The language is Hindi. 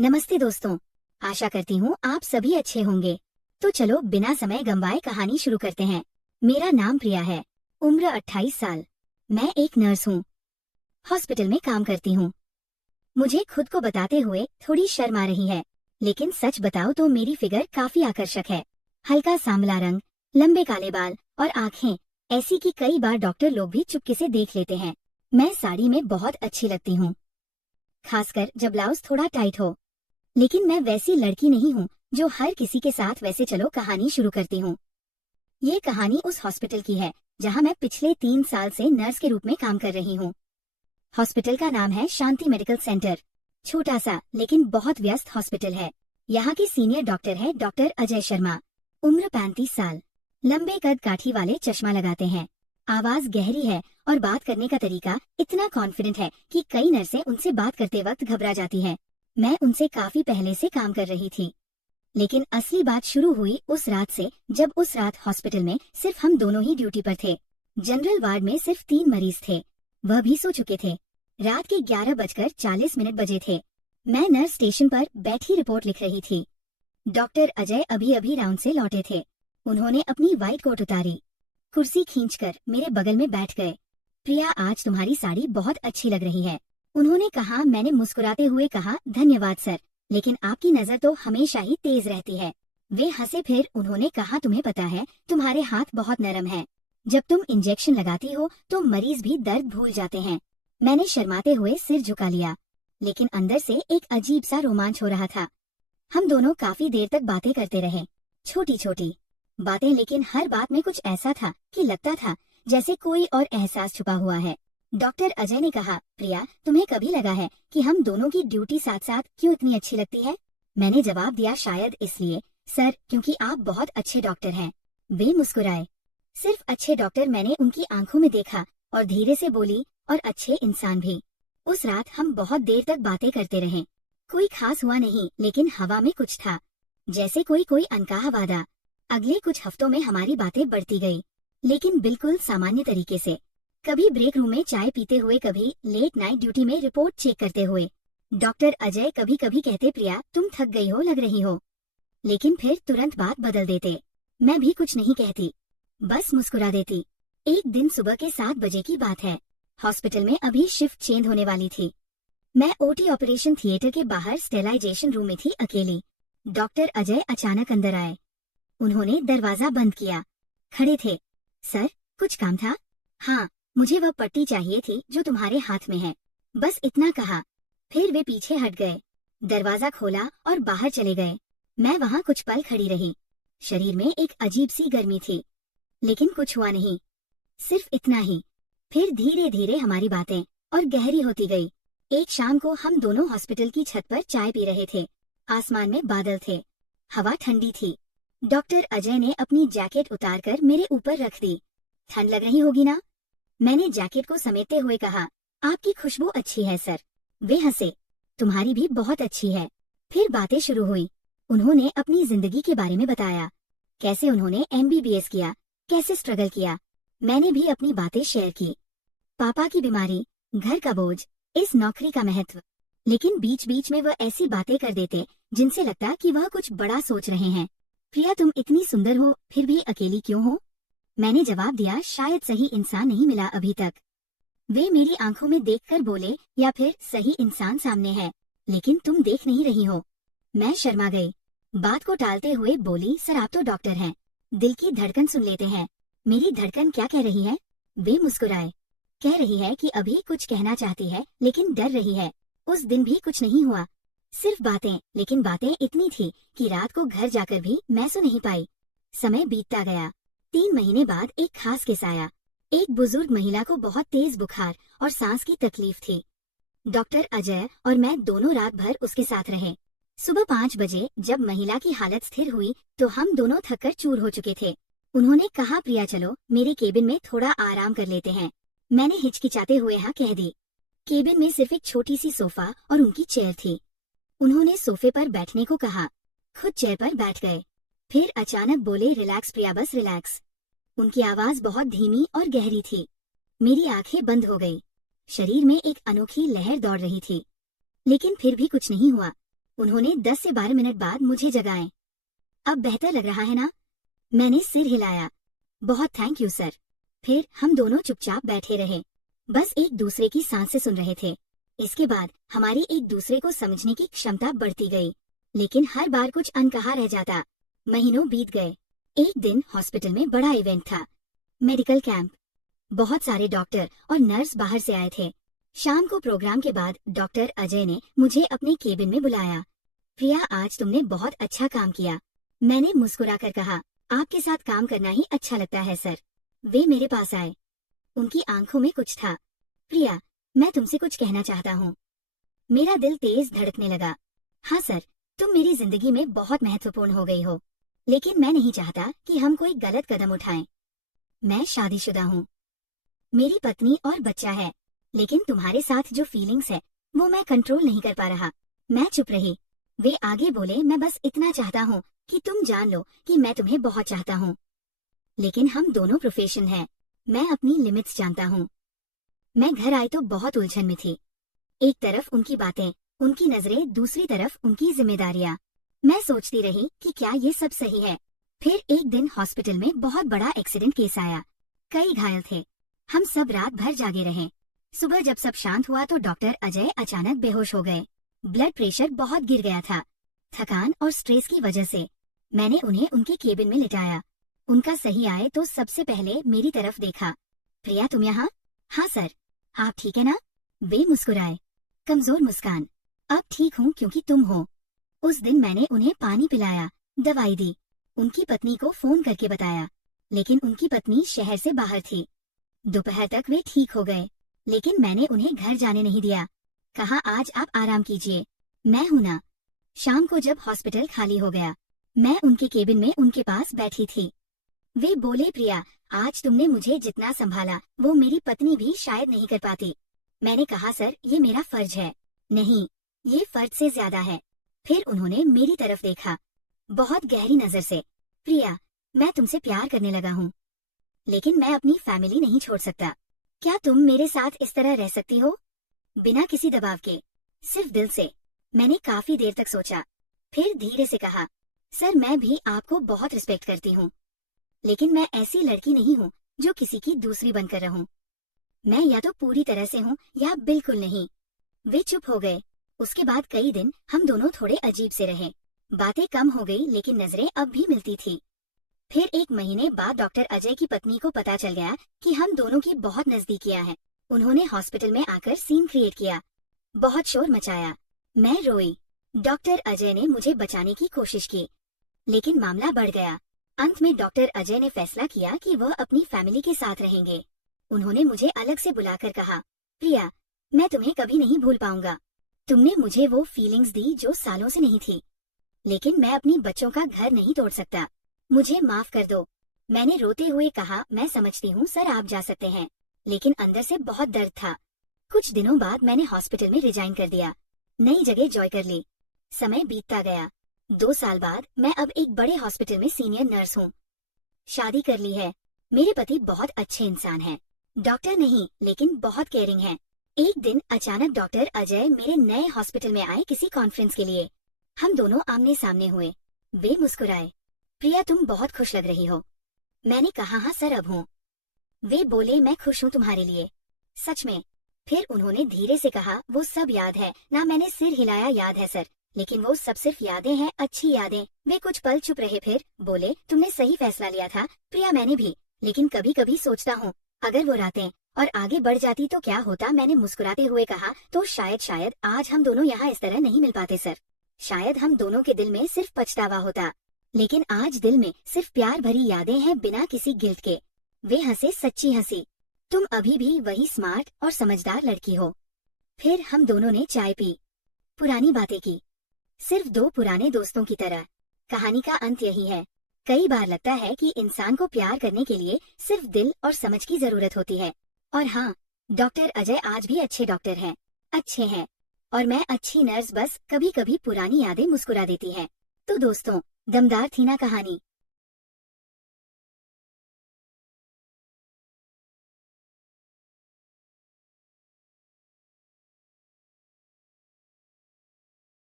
नमस्ते दोस्तों। आशा करती हूँ आप सभी अच्छे होंगे। तो चलो बिना समय गंवाए कहानी शुरू करते हैं। मेरा नाम प्रिया है। उम्र 28 साल। मैं एक नर्स हूँ। हॉस्पिटल में काम करती हूँ। मुझे खुद को बताते हुए थोड़ी शर्म आ रही है, लेकिन सच बताओ तो मेरी फिगर काफी आकर्षक है। हल्का सांवला रंग, लंबे काले बाल और आँखें ऐसी कि कई बार डॉक्टर लोग भी चुपके से देख लेते हैं। मैं साड़ी में बहुत अच्छी लगती हूँ, खासकर जब ब्लाउज थोड़ा टाइट हो। लेकिन मैं वैसी लड़की नहीं हूँ जो हर किसी के साथ वैसे चलो कहानी शुरू करती हूँ। ये कहानी उस हॉस्पिटल की है जहाँ मैं पिछले 3 साल से नर्स के रूप में काम कर रही हूँ। हॉस्पिटल का नाम है शांति मेडिकल सेंटर। छोटा सा लेकिन बहुत व्यस्त हॉस्पिटल है। यहाँ के सीनियर डॉक्टर है डॉक्टर अजय शर्मा। उम्र 35 साल। लंबे कद काठी वाले चश्मा लगाते हैं। आवाज गहरी है और बात करने का तरीका इतना कॉन्फिडेंट है कि कई नर्सें उनसे बात करते वक्त घबरा जाती हैं। मैं उनसे काफी पहले से काम कर रही थी, लेकिन असली बात शुरू हुई उस रात से जब उस रात हॉस्पिटल में सिर्फ हम दोनों ही ड्यूटी पर थे। जनरल वार्ड में सिर्फ 3 मरीज थे, वह भी सो चुके थे। रात के 11:40 बजे थे। मैं नर्स स्टेशन पर बैठी रिपोर्ट लिख रही थी। डॉक्टर अजय अभी अभी राउंड से लौटे थे। उन्होंने अपनी व्हाइट कोट उतारी, कुर्सी खींचकर मेरे बगल में बैठ गए। प्रिया, आज तुम्हारी साड़ी बहुत अच्छी लग रही है, उन्होंने कहा। मैंने मुस्कुराते हुए कहा, धन्यवाद सर, लेकिन आपकी नजर तो हमेशा ही तेज रहती है। वे हंसे। फिर उन्होंने कहा, तुम्हें पता है तुम्हारे हाथ बहुत नरम हैं। जब तुम इंजेक्शन लगाती हो तो मरीज भी दर्द भूल जाते हैं। मैंने शर्माते हुए सिर झुका लिया, लेकिन अंदर से एक अजीब सा रोमांच हो रहा था। हम दोनों काफी देर तक बातें करते रहे, छोटी छोटी बातें, लेकिन हर बात में कुछ ऐसा था कि लगता था जैसे कोई और एहसास छुपा हुआ है। डॉक्टर अजय ने कहा, प्रिया, तुम्हें कभी लगा है कि हम दोनों की ड्यूटी साथ साथ क्यों इतनी अच्छी लगती है? मैंने जवाब दिया, शायद इसलिए सर, क्योंकि आप बहुत अच्छे डॉक्टर हैं। वे मुस्कुराए। सिर्फ अच्छे डॉक्टर? मैंने उनकी आंखों में देखा और धीरे से बोली, और अच्छे इंसान भी। उस रात हम बहुत देर तक बातें करते रहे। कोई खास हुआ नहीं, लेकिन हवा में कुछ था, जैसे कोई अनकहा वादा। अगले कुछ हफ्तों में हमारी बातें बढ़ती गई, लेकिन बिल्कुल सामान्य तरीके से। कभी ब्रेक रूम में चाय पीते हुए, कभी लेट नाइट ड्यूटी में रिपोर्ट चेक करते हुए। डॉक्टर अजय कभी कभी कहते, प्रिया, तुम थक गई हो लग रही हो, लेकिन फिर तुरंत बात बदल देते। मैं भी कुछ नहीं कहती, बस मुस्कुरा देती। एक दिन सुबह के 7 बजे की बात है। हॉस्पिटल में अभी शिफ्ट चेंज होने वाली थी। मैं ओटी ऑपरेशन थिएटर के बाहर स्टेलाइजेशन रूम में थी, अकेली। डॉक्टर अजय अचानक अंदर आए। उन्होंने दरवाजा बंद किया। खड़े थे। सर, कुछ काम था? हाँ, मुझे वह पट्टी चाहिए थी जो तुम्हारे हाथ में है, बस इतना कहा। फिर वे पीछे हट गए, दरवाजा खोला और बाहर चले गए। मैं वहाँ कुछ पल खड़ी रही। शरीर में एक अजीब सी गर्मी थी, लेकिन कुछ हुआ नहीं, सिर्फ इतना ही। फिर धीरे धीरे हमारी बातें और गहरी होती गई। एक शाम को हम दोनों हॉस्पिटल की छत पर चाय पी रहे थे। आसमान में बादल थे, हवा ठंडी थी। डॉक्टर अजय ने अपनी जैकेट उतारकर मेरे ऊपर रख दी। ठंड लग रही होगी ना? मैंने जैकेट को समेटते हुए कहा। आपकी खुशबू अच्छी है सर। वे हंसे। तुम्हारी भी बहुत अच्छी है। फिर बातें शुरू हुई। उन्होंने अपनी जिंदगी के बारे में बताया, कैसे उन्होंने MBBS किया, कैसे स्ट्रगल किया। मैंने भी अपनी बातें शेयर की, पापा की बीमारी, घर का बोझ, इस नौकरी का महत्व। लेकिन बीच बीच में वह ऐसी बातें कर देते जिनसे लगता कि वह कुछ बड़ा सोच रहे हैं। प्रिया, तुम इतनी सुंदर हो, फिर भी अकेली क्यों हो? मैंने जवाब दिया, शायद सही इंसान नहीं मिला अभी तक। वे मेरी आंखों में देखकर बोले, या फिर सही इंसान सामने है, लेकिन तुम देख नहीं रही हो। मैं शर्मा गई। बात को टालते हुए बोली, सर, आप तो डॉक्टर हैं, दिल की धड़कन सुन लेते हैं। मेरी धड़कन क्या कह रही है? वे मुस्कुराए। कह रही है कि अभी कुछ कहना चाहती है, लेकिन डर रही है। उस दिन भी कुछ नहीं हुआ, सिर्फ बातें, लेकिन बातें इतनी थी कि रात को घर जाकर भी मैं सो नहीं पाई। समय बीतता गया। 3 महीने बाद एक खास केस आया। एक बुजुर्ग महिला को बहुत तेज बुखार और सांस की तकलीफ थी। डॉक्टर अजय और मैं दोनों रात भर उसके साथ रहे। सुबह 5 बजे जब महिला की हालत स्थिर हुई तो हम दोनों थककर चूर हो चुके थे। उन्होंने कहा, प्रिया, चलो मेरे केबिन में थोड़ा आराम कर लेते हैं। मैंने हिचकिचाते हुए हाँ कह दी। केबिन में सिर्फ एक छोटी सी सोफा और उनकी चेयर थी। उन्होंने सोफे पर बैठने को कहा, खुद चेयर पर बैठ गए। फिर अचानक बोले, रिलैक्स प्रिया, बस रिलैक्स। उनकी आवाज बहुत धीमी और गहरी थी। मेरी आंखें बंद हो गई। शरीर में एक अनोखी लहर दौड़ रही थी, लेकिन फिर भी कुछ नहीं हुआ। उन्होंने 10 से 12 मिनट बाद मुझे जगाएं। अब बेहतर लग रहा है ना? मैंने सिर हिलाया। बहुत थैंक यू सर। फिर हम दोनों चुपचाप बैठे रहे, बस एक दूसरे की सांसें सुन रहे थे। इसके बाद हमारी एक दूसरे को समझने की क्षमता बढ़ती गई, लेकिन हर बार कुछ अनकहा रह जाता। महीनों बीत गए। एक दिन हॉस्पिटल में बड़ा इवेंट था, मेडिकल कैंप। बहुत सारे डॉक्टर और नर्स बाहर से आए थे। शाम को प्रोग्राम के बाद डॉक्टर अजय ने मुझे अपने केबिन में बुलाया। प्रिया, आज तुमने बहुत अच्छा काम किया। मैंने मुस्कुराकर कहा, आपके साथ काम करना ही अच्छा लगता है सर। वे मेरे पास आए। उनकी आंखों में कुछ था। प्रिया, मैं तुमसे कुछ कहना चाहता हूँ। मेरा दिल तेज धड़कने लगा। हाँ सर, तुम मेरी जिंदगी में बहुत महत्वपूर्ण हो गई हो, लेकिन मैं नहीं चाहता कि हम कोई गलत कदम उठाएं। मैं शादीशुदा हूँ, मेरी पत्नी और बच्चा है, लेकिन तुम्हारे साथ जो फीलिंग्स है वो मैं कंट्रोल नहीं कर पा रहा। मैं चुप रही। वे आगे बोले, मैं बस इतना चाहता हूँ कि तुम जान लो कि मैं तुम्हें बहुत चाहता हूँ, लेकिन हम दोनों प्रोफेशन हैं। मैं अपनी लिमिट्स जानता हूँ। मैं घर आई तो बहुत उलझन में थी। एक तरफ उनकी बातें, उनकी नजरें, दूसरी तरफ उनकी जिम्मेदारियां। मैं सोचती रही कि क्या ये सब सही है। फिर एक दिन हॉस्पिटल में बहुत बड़ा एक्सीडेंट केस आया। कई घायल थे। हम सब रात भर जागे रहे। सुबह जब सब शांत हुआ तो डॉक्टर अजय अचानक बेहोश हो गए। ब्लड प्रेशर बहुत गिर गया था। थकान और स्ट्रेस की वजह से मैंने उन्हें उनके केबिन में लिटाया। उनका सही आए तो सबसे पहले मेरी तरफ देखा। प्रिया, तुम यहाँ? हाँ सर। आप ठीक है ना? वे मुस्कुराए, कमजोर मुस्कान। अब ठीक हूँ क्योंकि तुम हो। उस दिन मैंने उन्हें पानी पिलाया, दवाई दी, उनकी पत्नी को फोन करके बताया, लेकिन उनकी पत्नी शहर से बाहर थी। दोपहर तक वे ठीक हो गए, लेकिन मैंने उन्हें घर जाने नहीं दिया। कहा, आज आप आराम कीजिए, मैं हूं ना। शाम को जब हॉस्पिटल खाली हो गया, मैं उनके केबिन में उनके पास बैठी थी। वे बोले, प्रिया, आज तुमने मुझे जितना संभाला वो मेरी पत्नी भी शायद नहीं कर पाती। मैंने कहा, सर, ये मेरा फर्ज है। नहीं, ये फर्ज से ज्यादा है। फिर उन्होंने मेरी तरफ देखा, बहुत गहरी नजर से। प्रिया, मैं तुमसे प्यार करने लगा हूँ, लेकिन मैं अपनी फैमिली नहीं छोड़ सकता। क्या तुम मेरे साथ इस तरह रह सकती हो? बिना किसी दबाव के, सिर्फ दिल से। मैंने काफी देर तक सोचा, फिर धीरे से कहा, सर, मैं भी आपको बहुत रिस्पेक्ट करती हूँ, लेकिन मैं ऐसी लड़की नहीं हूँ जो किसी की दूसरी बनकर रहूं। मैं या तो पूरी तरह से हूँ या बिल्कुल नहीं। वे चुप हो गए। उसके बाद कई दिन हम दोनों थोड़े अजीब से रहे। बातें कम हो गई, लेकिन नजरें अब भी मिलती थी। फिर एक महीने बाद डॉक्टर अजय की पत्नी को पता चल गया कि हम दोनों की बहुत नजदीकियां हैं। उन्होंने हॉस्पिटल में आकर सीन क्रिएट किया, बहुत शोर मचाया। मैं रोई। डॉक्टर अजय ने मुझे बचाने की कोशिश की, लेकिन मामला बढ़ गया। अंत में डॉक्टर अजय ने फैसला किया कि वह अपनी फैमिली के साथ रहेंगे। उन्होंने मुझे अलग से बुलाकर कहा, प्रिया, मैं तुम्हें कभी नहीं भूल पाऊंगा। तुमने मुझे वो फीलिंग्स दी जो सालों से नहीं थी, लेकिन मैं अपनी बच्चों का घर नहीं तोड़ सकता। मुझे माफ कर दो। मैंने रोते हुए कहा, मैं समझती हूँ सर, आप जा सकते हैं, लेकिन अंदर से बहुत दर्द था। कुछ दिनों बाद मैंने हॉस्पिटल में रिजाइन कर दिया, नई जगह जॉय कर ली। समय बीतता गया। 2 साल बाद मैं अब एक बड़े हॉस्पिटल में सीनियर नर्स हूँ। शादी कर ली है। मेरे पति बहुत अच्छे इंसान हैं, डॉक्टर नहीं लेकिन बहुत केयरिंग हैं। एक दिन अचानक डॉक्टर अजय मेरे नए हॉस्पिटल में आए किसी कॉन्फ्रेंस के लिए। हम दोनों आमने सामने हुए। वे मुस्कुराए, प्रिया, तुम बहुत खुश लग रही हो। मैंने कहा, हाँ सर, अब हूँ। वे बोले, मैं खुश हूँ तुम्हारे लिए। सच में? फिर उन्होंने धीरे से कहा, वो सब याद है ना? मैंने सिर हिलाया, याद है सर, लेकिन वो सब सिर्फ यादें हैं, अच्छी यादें। वे कुछ पल चुप रहे, फिर बोले, तुमने सही फैसला लिया था प्रिया, मैंने भी, लेकिन कभी कभी सोचता हूँ अगर वो रातें और आगे बढ़ जाती तो क्या होता। मैंने मुस्कुराते हुए कहा, तो शायद आज हम दोनों यहाँ इस तरह नहीं मिल पाते सर। शायद हम दोनों के दिल में सिर्फ पछतावा होता, लेकिन आज दिल में सिर्फ प्यार भरी यादें हैं, बिना किसी गिल्ट के। वे हंसे, सच्ची हंसी। तुम अभी भी वही स्मार्ट और समझदार लड़की हो। फिर हम दोनों ने चाय पी, पुरानी बातें की, सिर्फ 2 पुराने दोस्तों की तरह। कहानी का अंत यही है। कई बार लगता है कि इंसान को प्यार करने के लिए सिर्फ दिल और समझ की जरूरत होती है। और हाँ, डॉक्टर अजय आज भी अच्छे डॉक्टर हैं, अच्छे हैं, और मैं अच्छी नर्स। बस कभी कभी पुरानी यादें मुस्कुरा देती हैं। तो दोस्तों, दमदार थी ना कहानी?